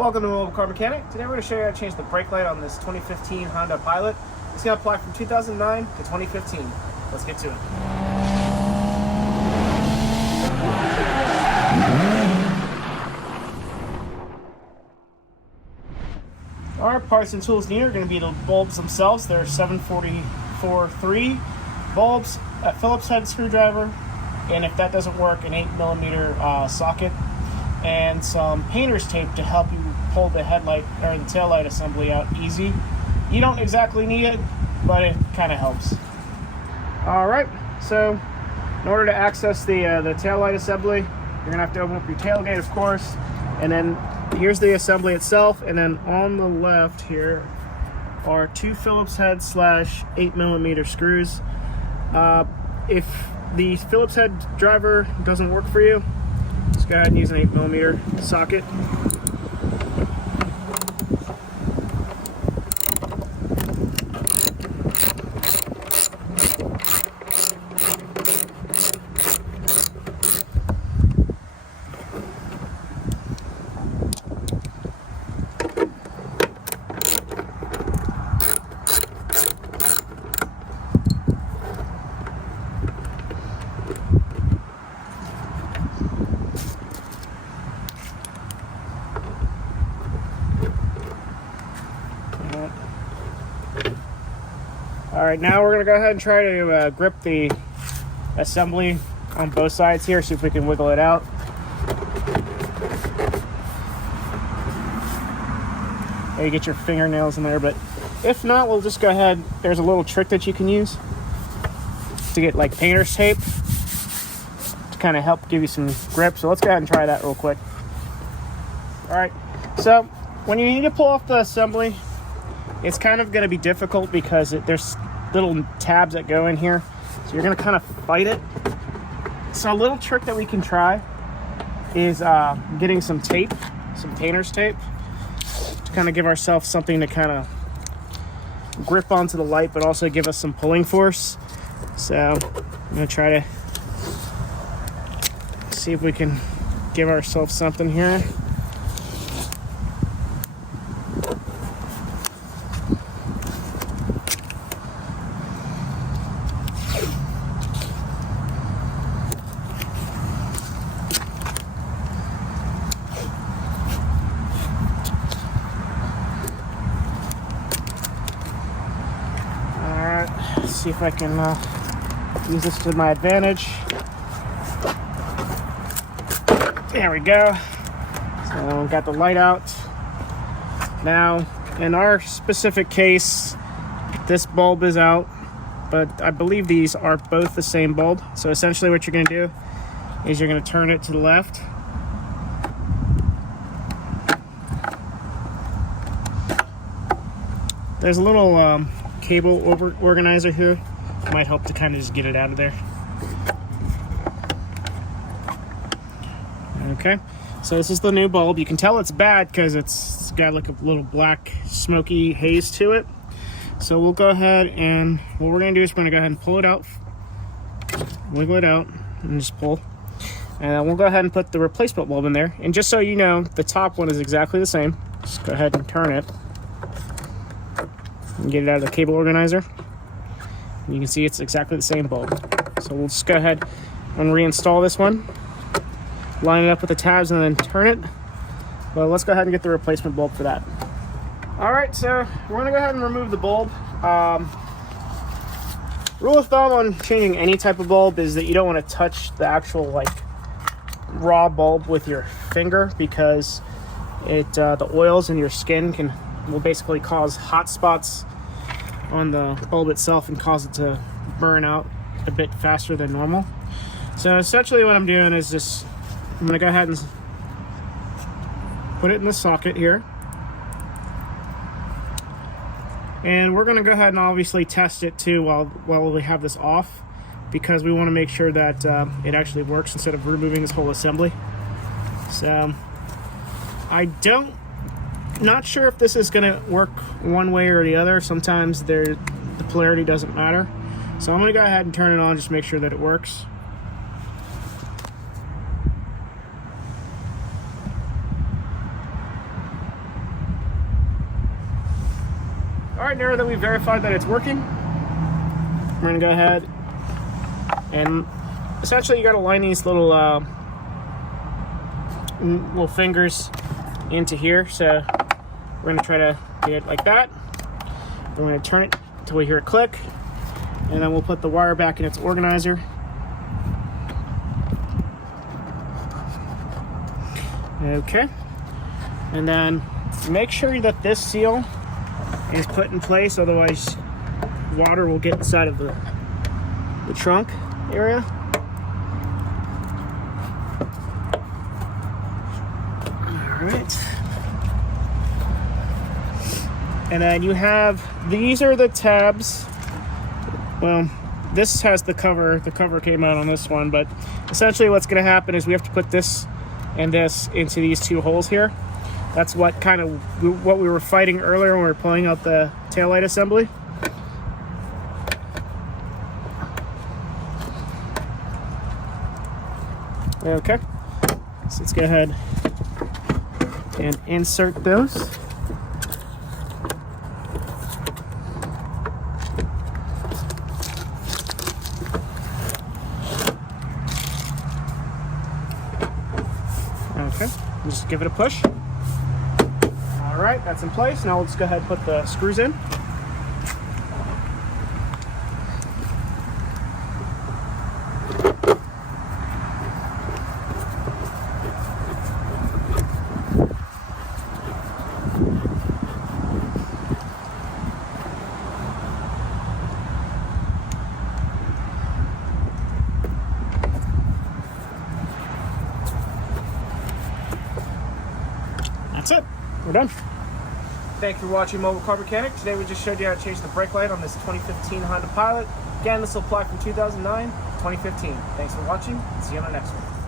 Welcome to Mobile Car Mechanic. Today we're going to show you how to change the brake light on this 2015 Honda Pilot. It's going to apply from 2009 to 2015. Let's get to it. Our parts and tools needed are going to be the bulbs themselves. They're 744-3 bulbs, a Phillips head screwdriver, and if that doesn't work, an 8mm socket, and some painter's tape to help you pull the headlight or the tail light assembly out easy. You don't exactly need it, but it kind of helps. Alright, so in order to access the tail light assembly, you're going to have to open up your tailgate, of course, and then here's the assembly itself, and then on the left here are two Phillips head / 8mm screws. If the Phillips head driver doesn't work for you, just go ahead and use an 8mm socket. Alright, now we're going to go ahead and try to grip the assembly on both sides here, see if we can wiggle it out. There you get your fingernails in there, but if not, we'll just go ahead. There's a little trick that you can use to get like painter's tape to kind of help give you some grip. So let's go ahead and try that real quick. Alright, so when you need to pull off the assembly, it's kind of going to be difficult because there's little tabs that go in here, so you're going to kind of fight it. So a little trick that we can try is getting some tape, some painter's tape, to kind of give ourselves something to kind of grip onto the light, but also give us some pulling force. So I'm going to try to see if we can give ourselves something here. See if I can use this to my advantage. There we go. So got the light out. Now, in our specific case, this bulb is out, but I believe these are both the same bulb. So essentially what you're going to do is you're going to turn it to the left. There's a little cable organizer here. Might help to kind of just get it out of there. Okay, so this is the new bulb. You can tell it's bad because it's got like a little black smoky haze to it. So we'll go ahead and what we're going to do is we're going to go ahead and pull it out, wiggle it out, and just pull. And we'll go ahead and put the replacement bulb in there. And just so you know, the top one is exactly the same. Just go ahead and turn it. And get it out of the cable organizer. And you can see it's exactly the same bulb. So we'll just go ahead and reinstall this one, line it up with the tabs, and then turn it. Well, let's go ahead and get the replacement bulb for that. Alright, so we're going to go ahead and remove the bulb. Rule of thumb on changing any type of bulb is that you don't want to touch the actual like raw bulb with your finger, because the oils in your skin will basically cause hot spots on the bulb itself and cause it to burn out a bit faster than normal. So essentially what I'm doing is just, I'm going to go ahead and put it in the socket here. And we're going to go ahead and obviously test it too while we have this off, because we want to make sure that it actually works instead of removing this whole assembly. So not sure if this is going to work one way or the other. Sometimes the polarity doesn't matter. So I'm going to go ahead and turn it on, just make sure that it works. Alright, now that we've verified that it's working, we're going to go ahead and essentially you got to line these little fingers into here. So we're going to try to get it like that. We're going to turn it until we hear it click, and then we'll put the wire back in its organizer. Okay, and then make sure that this seal is put in place, otherwise water will get inside of the trunk area. All right, and then you have, these are the tabs. Well, this has the cover. The cover came out on this one, but essentially what's going to happen is we have to put this and this into these two holes here. That's what what we were fighting earlier when we were pulling out the taillight assembly. Okay, so let's go ahead and insert those. Okay, just give it a push. All right, that's in place. Now let's go ahead and put the screws in. That's it. We're done. Thank you for watching Mobile Car Mechanic. Today we just showed you how to change the brake light on this 2015 Honda Pilot. Again, this will apply from 2009 to 2015. Thanks for watching. See you on the next one.